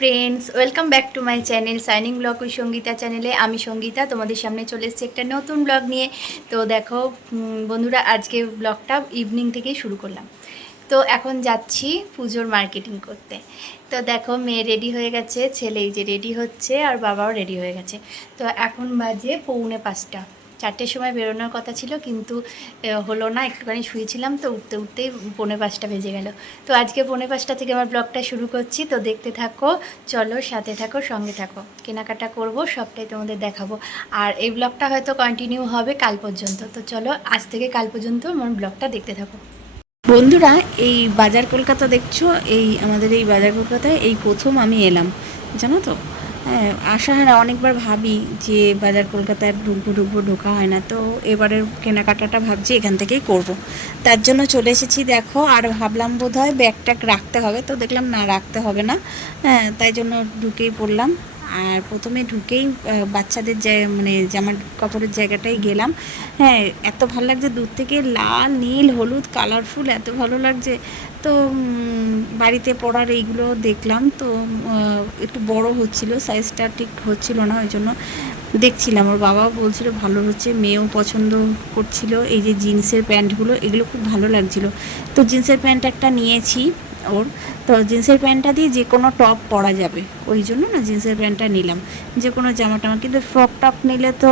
Friends, welcome back to my channel shining blog with Sangeeta চ্যানেলে। আমি সঙ্গীতা তোমাদের সামনে চলে এসেছি একটা নতুন ব্লগ নিয়ে। তো দেখো বন্ধুরা, আজকে ব্লগটা ইভিনিং থেকেই শুরু করলাম। তো এখন যাচ্ছি পুজোর মার্কেটিং করতে। তো দেখো মেয়ে রেডি হয়ে গেছে, ছেলে এই যে রেডি হচ্ছে, আর বাবাও রেডি হয়ে গেছে। তো এখন বাজে 4:45। 4টের সময় বেরোনোর কথা ছিল, কিন্তু হলো না, একটুখানি শুয়েছিলাম, তো উঠতে উঠতেই 4:45 বেজে গেল। তো আজকে 4:45 থেকে আমার ব্লগটা শুরু করছি। তো দেখতে থাকো, চলো সাথে থাকো, সঙ্গে থাকো। কেনাকাটা করব, সবটাই তোমাদের দেখাবো। আর এই ব্লগটা হয়তো কন্টিনিউ হবে কাল পর্যন্ত। তো চলো আজ থেকে কাল পর্যন্ত আমার ব্লগটা দেখতে থাকো। বন্ধুরা, এই বাজার কলকাতা দেখছো, এই আমাদের এই বাজার কলকাতায় এই প্রথম আমি এলাম, জানো তো। হ্যাঁ, আসা হয় না, অনেকবার ভাবি যে বাজার কলকাতায় ঢুকবো, ঢোকা হয় না। তো এবারের কেনাকাটাটা ভাবছি এখান থেকেই করব। তার জন্য চলে এসেছি দেখো। আর ভাবলাম বোধহয় ব্যাগ ট্যাগ রাখতে হবে, তো দেখলাম না, রাখতে হবে না। হ্যাঁ, তাই জন্য ঢুকেই পড়লাম। আর প্রথমে ঢুকেই বাচ্চাদের মানে জামার কাপড়ের জায়গাটাই গেলাম। হ্যাঁ, এত ভালো লাগছে দূর থেকে, লাল নীল হলুদ কালারফুল, এত ভালো লাগছে। তো বাড়িতে পরার এইগুলো দেখলাম। তো একটু বড় হচ্ছিল, সাইজটা ঠিক হচ্ছিল না, ওই জন্য দেখছিলাম। ওর বাবাও বলছিল ভালো হচ্ছে, মেয়েও পছন্দ করছিল। এই যে জিন্সের প্যান্টগুলো, এগুলো খুব ভালো লাগছিল। তো জিন্সের প্যান্ট একটা নিয়েছি ওর। তো জিন্সের প্যান্টটা দিয়ে যে কোনো টপ পরা যাবে, ওই জন্য না জিন্সের প্যান্টটা নিলাম। যে কোনো জামা টামা, কিন্তু ফ্রক টপ নিলে তো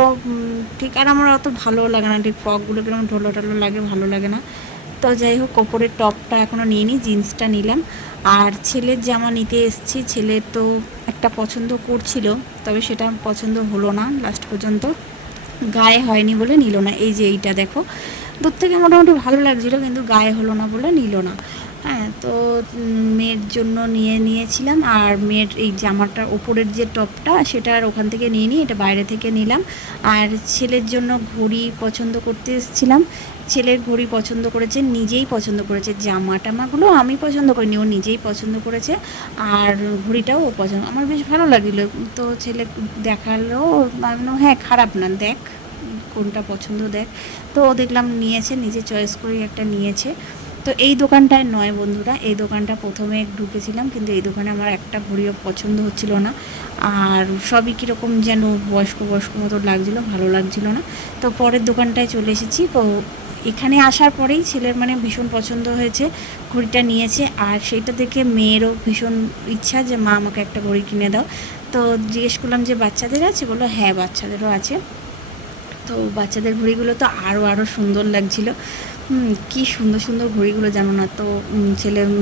ঠিক, আর আমার অত ভালো লাগে না, ঠিক ফ্রকগুলো কিরকম ঢোলো ঢালো লাগে, ভালো লাগে না। তো যাই হোক, ওপরের টপটা এখনও নিইনি, জিন্সটা নিলাম। আর ছেলের জামা নিতে এসেছি। ছেলের তো একটা পছন্দ করছিল, তবে সেটা পছন্দ হলো না লাস্ট পর্যন্ত, গায়ে হয়নি বলে নিল না। এই যে এইটা দেখো, দূর থেকে মোটামুটি ভালো লাগছিলো, কিন্তু গায়ে হলো না বলে নিল না। হ্যাঁ, তো মেয়ের জন্য নিয়েছিলাম। আর মেয়ের এই জামাটার ওপরের যে টপটা, সেটা আর ওখান থেকে নিয়ে নিই, এটা বাইরে থেকে নিলাম। আর ছেলের জন্য ঘড়ি পছন্দ করতে এসেছিলাম। ছেলের ঘড়ি পছন্দ করেছে, নিজেই পছন্দ করেছে। জামা টামাগুলো আমি পছন্দ করিনি, ও নিজেই পছন্দ করেছে। আর ঘড়িটাও ও পছন্দ, আমার বেশ ভালো লাগলো। তো ছেলে দেখালো, হ্যাঁ খারাপ না, দেখ কোনটা পছন্দ দেখ। তো ও দেখলাম নিয়েছে, নিজে চয়েস করে একটা নিয়েছে। তো এই দোকানটায় নয় বন্ধুরা, এই দোকানটা প্রথমে ঢুকেছিলাম, কিন্তু এই দোকানে আমার একটা ঘড়িও পছন্দ হচ্ছিল না। আর সবই কীরকম যেন বয়স্ক মতো লাগছিলো, ভালো লাগছিলো না। তো পরের দোকানটায় চলে এসেছি। তো এখানে আসার পরেই ছেলের মানে ভীষণ পছন্দ হয়েছে, ঘড়িটা নিয়েছে। আর সেইটা দেখে মেয়েরও ভীষণ ইচ্ছা যে মা আমাকে একটা ঘড়ি কিনে দাও। তো জিজ্ঞেস করলাম যে বাচ্চাদের আছে, বললো হ্যাঁ বাচ্চাদেরও আছে। তো বাচ্চাদের ঘড়িগুলো তো আরও সুন্দর লাগছিলো। কি সুন্দর সুন্দর ঘড়িগুলো জানো না। তো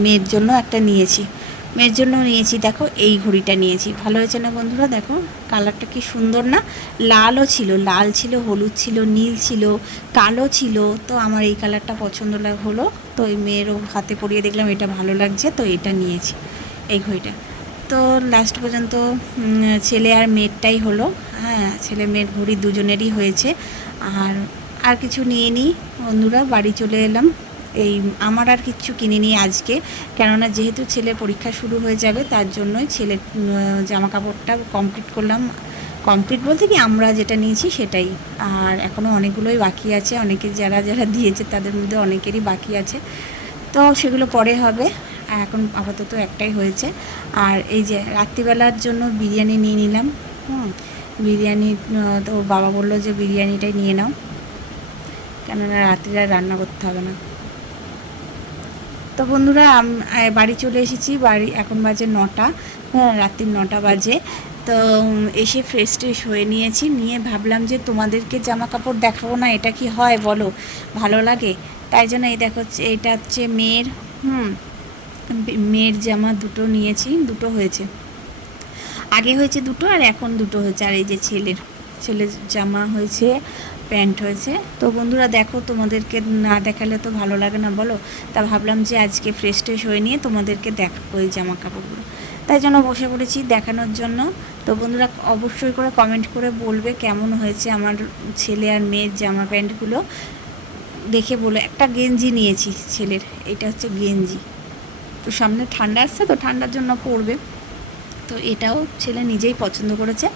মেয়ের জন্য একটা নিয়েছি, দেখো এই ঘড়িটা নিয়েছি। ভালো হয়েছে না বন্ধুরা? দেখো কালারটা কি সুন্দর না? লালও ছিল, লাল ছিল, হলুদ ছিল, নীল ছিল, কালো ছিল। তো আমার এই কালারটা পছন্দ হলো। তো এই মেয়েরও হাতে পরিয়ে দেখলাম এটা ভালো লাগছে, তো এটা নিয়েছি, এই ঘড়িটা। তো লাস্ট পর্যন্ত ছেলে আর মেয়েরটাই হলো। হ্যাঁ, ছেলে মেয়ের ঘড়ি দুজনেরই হয়েছে। আর কিছু নিয়ে নিই বন্ধুরা, বাড়ি চলে এলাম। এই আমার আর কিচ্ছু কিনিনি আজকে, কেননা যেহেতু ছেলে পরীক্ষা শুরু হয়ে যাবে, তার জন্যই ছেলের জামা কাপড়টা কমপ্লিট করলাম। কমপ্লিট বলতে কি, আমরা যেটা নিয়েছি সেটাই। আর এখনও অনেকগুলোই বাকি আছে, অনেকে যারা দিয়েছে তাদের মধ্যে অনেকেরই বাকি আছে। তো সেগুলো পরে হবে, এখন আপাতত একটাই হয়েছে। আর এই যে রাত্রিবেলার জন্য বিরিয়ানি নিয়ে নিলাম। বিরিয়ানি, তো বাবা বললো যে বিরিয়ানিটাই নিয়ে নাও, কেননা রাত্রিরে আর রান্না করতে হবে না। তো বন্ধুরা, বাড়ি চলে এসেছি। বাড়ি এখন বাজে 9টা, হ্যাঁ রাত্রির 9টা বাজে। তো এসে ফ্রেশ ট্রেশ হয়ে নিয়েছি, নিয়ে ভাবলাম যে তোমাদেরকে জামা কাপড় দেখাবো না, এটা কি হয় বলো, ভালো লাগে। তাই জন্য এই দেখো, এটা হচ্ছে মেয়ের, মেয়ের জামা দুটো নিয়েছি, দুটো হয়েছে, আগে হয়েছে দুটো আর এখন দুটো হয়েছে। আর এই যে ছেলের জামা হয়েছে, প্যান্ট হয়েছে। তো বন্ধুরা দেখো, তোমাদেরকে না দেখালে তো ভালো লাগে না বলো। তা ভাবলাম যে আজকে ফ্রেশ ট্রেশ হয়ে নিয়ে তোমাদেরকে দেখাবো এই জামা কাপড়গুলো, তাই জন্য বসে পড়েছি দেখানোর জন্য। তো বন্ধুরা অবশ্যই করে কমেন্ট করে বলবে কেমন হয়েছে আমার ছেলে আর মেয়ের জামা প্যান্টগুলো, দেখে বলো। একটা গেঞ্জি নিয়েছি ছেলের, এটা হচ্ছে গেঞ্জি। তো সামনে ঠান্ডা আসছে, তো ঠান্ডার জন্য পরবে। তো এটাও ছেলে নিজেই পছন্দ করেছে।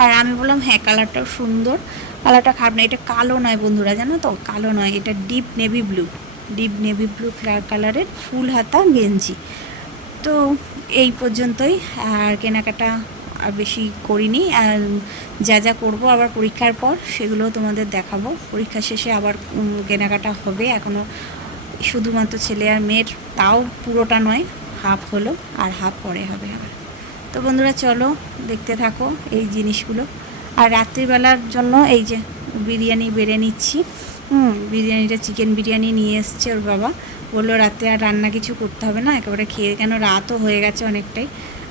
আর আমি বললাম হ্যাঁ কালারটাও সুন্দর, কালারটা খারাপ না। এটা কালো নয় বন্ধুরা, জানো তো, কালো নয়, এটা ডিপ নেভি ব্লু কালারের ফুল হাতা গেঞ্জি। তো এই পর্যন্তই, আর কেনাকাটা আর বেশি করিনি। আর যা যা করবো আবার পরীক্ষার পর সেগুলো তোমাদের দেখাবো। পরীক্ষা শেষে আবার কেনাকাটা হবে, এখনও শুধুমাত্র ছেলে আর মেয়ের, তাও পুরোটা নয়, হাফ হলো, আর হাফ পরে হবে আবার। তো বন্ধুরা চলো দেখতে থাকো এই জিনিসগুলো। আর রাত্রিবেলার জন্য এই যে বিরিয়ানি বেড়ে নিচ্ছি। বিরিয়ানিটা চিকেন বিরিয়ানি নিয়ে এসছে ওর বাবা, বললো রাতে আর রান্না কিছু করতে হবে না, একেবারে খেয়ে, কেন রাতও হয়ে গেছে অনেকটাই,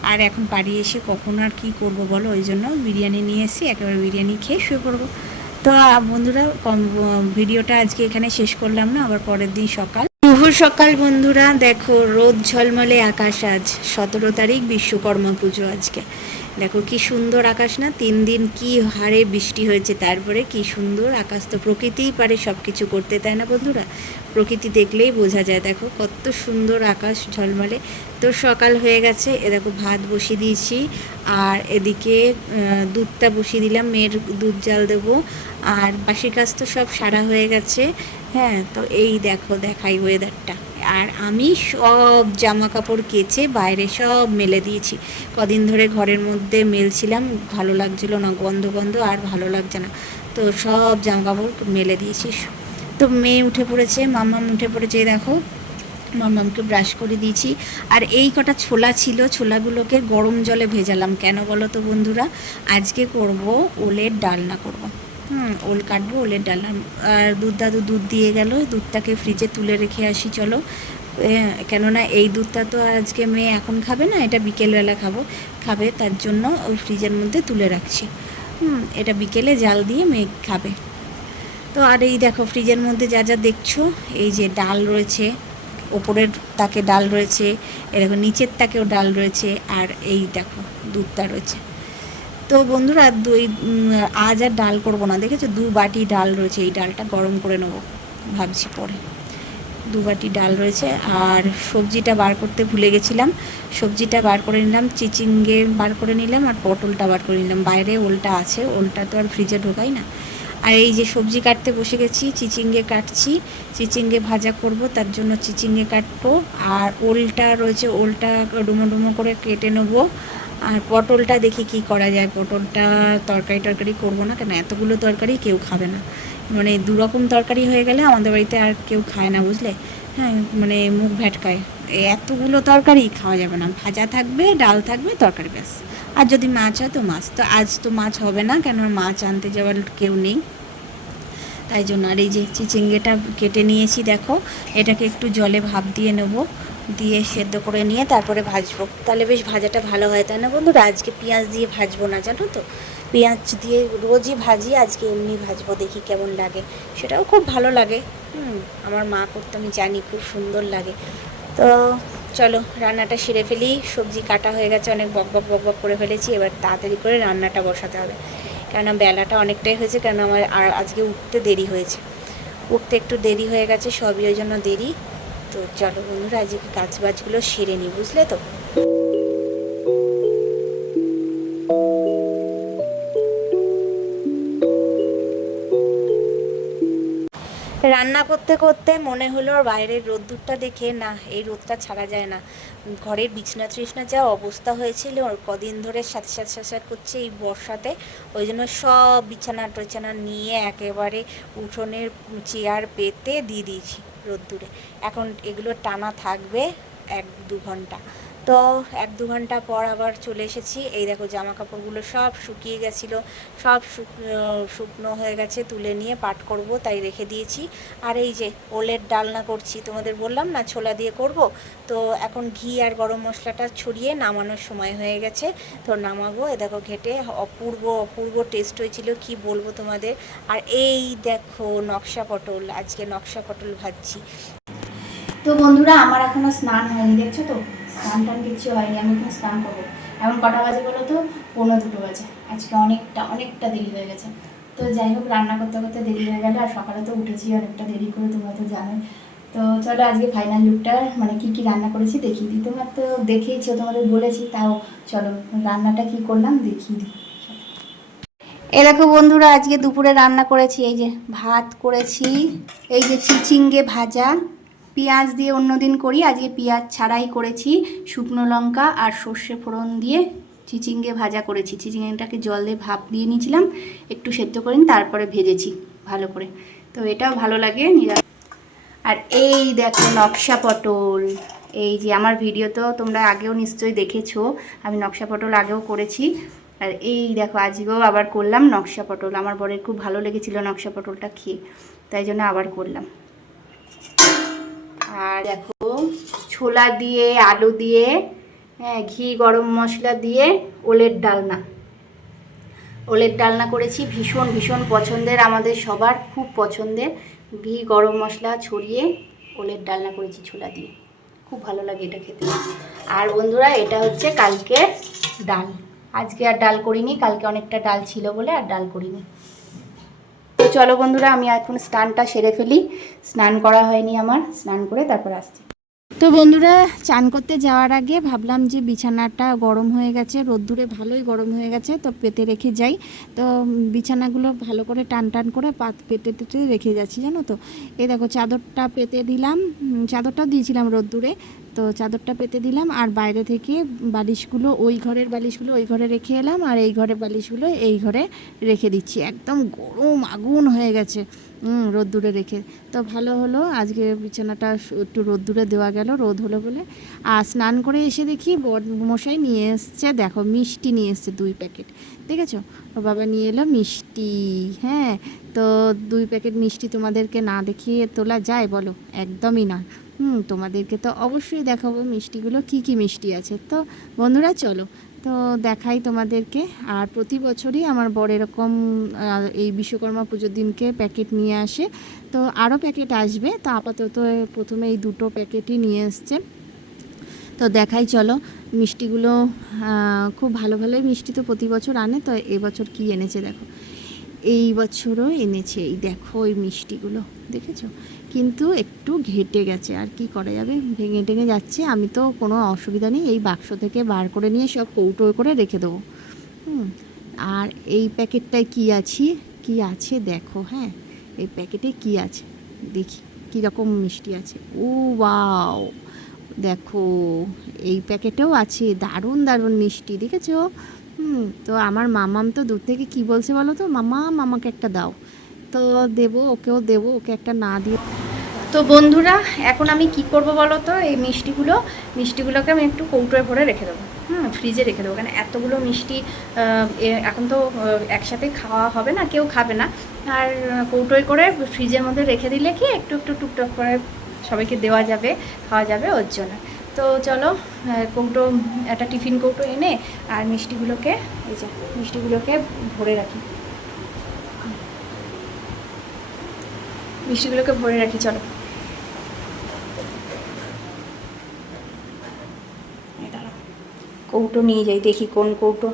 আর এখন বাড়ি এসে কখন আর কী করবো বলো, ওই জন্য বিরিয়ানি নিয়ে এসেছি, একেবারে বিরিয়ানি খেয়ে শুয়ে পড়বো। তো বন্ধুরা ভিডিওটা আজকে এখানে শেষ করলাম না, আবার পরের দিন সকাল, শুভ সকাল বন্ধুরা। দেখো রোদ ঝলমলে আকাশ, আজ 17 তারিখ, বিশ্বকর্মা পুজো আজকে। দেখো কি সুন্দর আকাশ না, 3 দিন কি হারে বৃষ্টি হয়েছে, তারপরে কি সুন্দর আকাশ। তো প্রকৃতিই পারে সব কিছু করতে, তাই না বন্ধুরা? প্রকৃতি দেখলেই বোঝা যায়, দেখো কত সুন্দর আকাশ ঝলমলে। তো সকাল হয়ে গেছে, এ দেখো ভাত বসিয়ে দিয়েছি, আর এদিকে দুধটা বসিয়ে দিলাম, মেয়ের দুধ জাল দেবো, আর বাসি কাজ তো সব সারা হয়ে গেছে। হ্যাঁ, তো এই দেখো দেখাই ওয়েদারটা। আর আমি সব জামা কাপড় কেচে বাইরে সব মেলে দিয়েছি। কদিন ধরে ঘরের মধ্যে মেলছিলাম, ভালো লাগছিল না, গন্ধ গন্ধ, আর ভালো লাগছে না, তো সব জামা কাপড় মেলে দিয়েছি। তো মেয়ে উঠে পড়েছে, মাম্মাম উঠে পড়েছে, দেখো মাম্মামকে ব্রাশ করে দিয়েছি। আর এই কটা ছোলা ছিল, ছোলাগুলোকে গরম জলে ভেজালাম, কেন বলো তো বন্ধুরা? আজকে করব ওলের ডালনা করব। ওল কাটবো, ওলের ডালনা। আর দাদু দুধ দিয়ে গেল, দুধটাকে ফ্রিজে তুলে রেখে আসি চলো। কেননা এই দুধটা তো আজকে মেয়ে এখন খাবে না, এটা বিকেলবেলা খাবে, তার জন্য ওই ফ্রিজের মধ্যে তুলে রাখছি। এটা বিকেলে জাল দিয়ে মেয়ে খাবে। তো আর এই দেখো ফ্রিজের মধ্যে যা যা দেখছো, এই যে ডাল রয়েছে, ওপরের তাকে ডাল রয়েছে, এরকম নিচের তাকেও ডাল রয়েছে, আর এই দেখো দুধটা রয়েছে। তো বন্ধুরা আজ আর ডাল করবো না, দেখেছো 2 বাটি ডাল রয়েছে, এই ডালটা গরম করে নেবো ভাবছি পরে। 2 বাটি ডাল রয়েছে। আর সবজিটা বার করতে ভুলে গেছিলাম, সবজিটা বার করে নিলাম, চিচিঙ্গে বার করে নিলাম, আর পটলটা বার করে নিলাম। বাইরে ওলটা আছে, ওলটা তো আর ফ্রিজে ঢোকাই না। আর এই যে সবজি কাটতে বসে গেছি, চিচিঙ্গে কাটছি, চিচিঙ্গে ভাজা করব, তার জন্য চিচিঙ্গে কাটবো। আর ওলটা রয়েছে, ওলটা ডুমো ডুমো করে কেটে নেবো। আর পটলটা দেখি কি করা যায়, পটলটা তরকারি করবো না, কেন এতগুলো তরকারি কেউ খাবে না, মানে 2 রকম তরকারি হয়ে গেলে আমাদের বাড়িতে আর কেউ খায় না, বুঝলে? হ্যাঁ, মানে মুখ ভ্যাটকায়, এতগুলো তরকারি খাওয়া যাবে না, ভাজা থাকবে, ডাল থাকবে, তরকারি ব্যাস। আর যদি মাছ হয় তো মাছ, তো আজ তো মাছ হবে না, কেন মাছ আনতে যাওয়ার কেউ নেই, তাই জন্য। আর এই যে চিচিঙ্গেটা কেটে নিয়েছি, দেখো এটাকে একটু জলে ভাপ দিয়ে নেবো, দিয়ে সেদ্ধ করে নিয়ে তারপরে ভাজবো, তাহলে বেশ ভাজাটা ভালো হয়, তাই না বন্ধুরা? আজকে পেঁয়াজ দিয়ে ভাজবো না, জানো তো, পেঁয়াজ দিয়ে রোজই ভাজি, আজকে এমনি ভাজবো, দেখি কেমন লাগে। সেটাও খুব ভালো লাগে, আমার মা করতে আমি জানি, খুব সুন্দর লাগে। তো চলো রান্নাটা সেরে ফেলি, সবজি কাটা হয়ে গেছে, অনেক বক করে ফেলেছি, এবার তাড়াতাড়ি করে রান্নাটা বসাতে হবে, কেননা বেলাটা অনেকটাই হয়েছে, কেন আমার আর আজকে উঠতে দেরি হয়েছে, উঠতে একটু দেরি হয়ে গেছে, সবই ওই জন্য দেরি। তো চলো বন্ধুরা আজকে কাজবাজগুলো সেরে নিই, বুঝলে তো। রান্না করতে করতে মনে হলো বাইরের রোদ্দুরটা দেখে, না এই রোদটা ছাড়া যায় না, ঘরের বিছনা তৃষ্ণা যা অবস্থা হয়েছিল কদিন ধরে স্যাঁত করছে এই বর্ষাতে, ওই জন্য সব বিছানা টিছানা নিয়ে একেবারে উঠোনের চেয়ার পেতে দিয়ে দিয়েছি রোদ্দুরে। এখন এগুলো টানা থাকবে 1-2 ঘন্টা। তো 1-2 ঘন্টা পর আবার চলে এসেছি, এই দেখো জামা কাপড়গুলো সব শুকিয়ে গেছিলো, সব শুকনো হয়ে গেছে, তুলে নিয়ে পাট করব তাই রেখে দিয়েছি। আর এই যে ওলের ডালনা করছি, তোমাদের বললাম না ছোলা দিয়ে করব, তো এখন ঘি আর গরম মশলাটা ছড়িয়ে নামানোর সময় হয়ে গেছে, তো নামাবো। এ দেখো ঘেটে অপূর্ব টেস্ট হয়েছিল, কি বলবো তোমাদের। আর এই দেখো নকশা পটল, আজকে নকশা পটল ভাজছি। তো বন্ধুরা আমার এখনও স্নান হয়নি, দেখছো তো, স্নান টান কিছু হয়নি, আমি এখন স্নান করবো। এখন কটা বাজে বলো তো, 1:45 বাজে, আজকে অনেকটা দেরি হয়ে গেছে। তো যাই হোক, রান্না করতে করতে দেরি হয়ে গেল, আর সকালে তো উঠেছি অনেকটা দেরি করে, তোমরা তো জানোই। তো চলো আজকে ফাইনাল লুকটা, মানে কি রান্না করেছি দেখিয়ে দিই, তোমরা তো দেখেইছো, তোমাদের বলেছি, তাও চলো রান্নাটা কি করলাম দেখিয়ে দিই। এ দেখো বন্ধুরা আজকে দুপুরে রান্না করেছি, এই যে ভাত করেছি, এই যে চিচিঙ্গে ভাজা, পেঁয়াজ দিয়ে অন্য দিন করি, আজকে পেঁয়াজ ছাড়াই করেছি। শুকনো লঙ্কা আর সর্ষে ফোড়ন দিয়ে চিচিঙ্গে ভাজা করেছি। চিচিঙ্গেটাকে জল দিয়ে ভাপ দিয়ে নিয়েছিলাম, একটু সেদ্ধ করে নিই, তারপরে ভেজেছি ভালো করে। তো এটাও ভালো লাগে আর এই দেখো নকশা পটল, এই যে আমার ভিডিও তো তোমরা আগেও নিশ্চয়ই দেখেছো, আমি নকশা পটল আগেও করেছি। আর এই দেখো আজকেও আবার করলাম নকশা পটল। আমার বরের খুব ভালো লেগেছিল নকশা পটলটা খেয়ে, তাই জন্য আবার করলাম। আর দেখো ছোলা দিয়ে আলু দিয়ে, হ্যাঁ, ঘি গরম মশলা দিয়ে ওলের ডালনা, ওলের ডালনা করেছি। ভীষণ ভীষণ পছন্দের, আমাদের সবার খুব পছন্দের। ঘি গরম মশলা ছড়িয়ে ওলের ডালনা করেছি ছোলা দিয়ে, খুব ভালো লাগে এটা খেতে। আর বন্ধুরা এটা হচ্ছে কালকে ডাল, আজকে আর ডাল করিনি, কালকে অনেকটা ডাল ছিল বলে আর ডাল করিনি। তো চলো বন্ধুরা আমি এখন স্নানটা সেরে ফেলি, স্নান করা হয়নি আমার, স্নান করে তারপর আসছি। তো বন্ধুরা চান করতে যাওয়ার আগে ভাবলাম যে বিছানাটা গরম হয়ে গেছে, রোদ্দুরে ভালোই গরম হয়ে গেছে, তো পেতে রেখে যাই। তো বিছানাগুলো ভালো করে টান টান করে পেতে টেতে রেখে যাচ্ছি জানো তো। এই দেখো চাদরটা পেতে দিলাম, চাদরটা দিয়েছিলাম রোদ্দুরে, তো চাদরটা পেতে দিলাম। আর বাইরে থেকে বালিশগুলো, ওই ঘরের বালিশগুলো ওই ঘরে রেখে এলাম, আর এই ঘরের বালিশগুলো এই ঘরে রেখে দিচ্ছি। একদম গরম আগুন হয়ে গেছে রোদ্দুরে রেখে। তো ভালো হলো আজকে বিছানাটা একটু রোদ্দুরে দেওয়া গেল, রোদ হলো বলে। আর স্নান করে এসে দেখি মশাই নিয়ে এসছে, দেখো মিষ্টি নিয়ে এসছে 2 প্যাকেট, দেখেছো? ও বাবা নিয়ে এলো মিষ্টি। হ্যাঁ, তো 2 প্যাকেট মিষ্টি তোমাদেরকে না দেখিয়ে তোলা যায় বলো? একদমই না। তোমাদেরকে তো অবশ্যই দেখাবো মিষ্টিগুলো কি কি মিষ্টি আছে। তো বন্ধুরা চলো তো দেখাই তোমাদেরকে। আর প্রতি বছরই আমার বড় এরকম এই বিশ্বকর্মা পুজোর দিনকে প্যাকেট নিয়ে আসে, তো আরও প্যাকেট আসবে। তো আপাতত প্রথমে এই 2টো প্যাকেটই নিয়ে এসছে। তো দেখাই চলো মিষ্টিগুলো। খুব ভালো ভালোই মিষ্টি তো প্রতি বছর আনে, তো এবছর কি এনেছে দেখো। এই বছরও এনেছে, এই দেখো এই মিষ্টিগুলো, দেখেছো? কিন্তু একটু ঘেটে গেছে, আর কি করা যাবে, ভেঙে টেঙে যাচ্ছে। আমি তো কোনো অসুবিধা নেই, এই বাক্স থেকে বার করে নিয়ে সব কৌটো করে রেখে দেবো। আর এই প্যাকেটটায় কি আছে দেখো। হ্যাঁ, এই প্যাকেটে কি আছে দেখি, কীরকম মিষ্টি আছে। ও ওয়াও, দেখো এই প্যাকেটেও আছে দারুণ দারুণ মিষ্টি, দেখেছো? তো আমার মামাম তো দূর থেকে কি বলছে বলো তো, মামাকে একটা দাও। তো দেবো, ওকেও দেবো, ওকে একটা না দিয়ে। তো বন্ধুরা এখন আমি কি করব বলো তো, এই মিষ্টিগুলোকে আমি একটু কৌটোয় ভরে রেখে দেবো, ফ্রিজে রেখে দেবো। কারণ এতগুলো মিষ্টি এখন তো একসাথে খাওয়া হবে না, কেউ খাবে না। আর কৌটোয় করে ফ্রিজের মধ্যে রেখে দিলে কি একটু একটু টুকটাক করে সবাইকে দেওয়া যাবে, খাওয়া যাবে, ওর জন্য। তো চলো কৌটো, একটা টিফিন কৌটো এনে আর মিষ্টিগুলোকে, এই যে মিষ্টিগুলোকে ভরে রাখি, চলো। কৌটো নিয়ে যাই, দেখি কোন কৌটো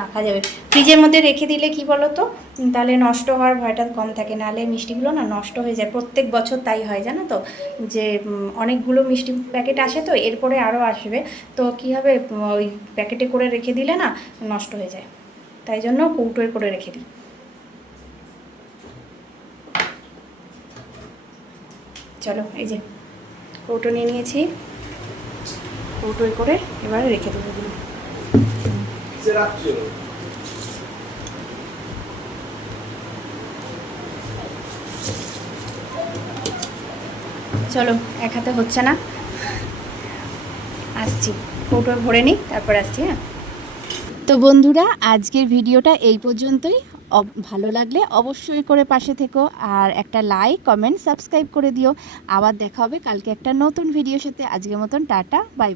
রাখা যাবে। ফ্রিজের মধ্যে রেখে দিলে কি বলো তো, তাহলে নষ্ট হওয়ার ভয়টা কম থাকে, নাহলে মিষ্টিগুলো না নষ্ট হয়ে যায়। প্রত্যেক বছর তাই হয় জানো তো, যে অনেকগুলো মিষ্টি প্যাকেট আসে, তো এরপরে আরও আসবে, তো কী হবে, ওই প্যাকেটে করে রেখে দিলে না নষ্ট হয়ে যায়, তাই জন্য কৌটোয় করে রেখে দিই। চলো এই যে কৌটো নিয়ে নিয়েছি, কৌটোয় করে এবারে রেখে দেবো এগুলো। চলো এক হাতে হচ্ছে না, আসছি, কৌটোয় ভরে নিই তারপর আসছি। হ্যাঁ, তো বন্ধুরা আজকের ভিডিওটা এই পর্যন্তই। ভালো লাগলে অবশ্যই করে পাশে থেকো, আর একটা লাইক কমেন্ট সাবস্ক্রাইব করে দিও। আবার দেখা হবে কালকে একটা নতুন ভিডিওর সাথে। আজকের মতন টাটা, বাই বাই।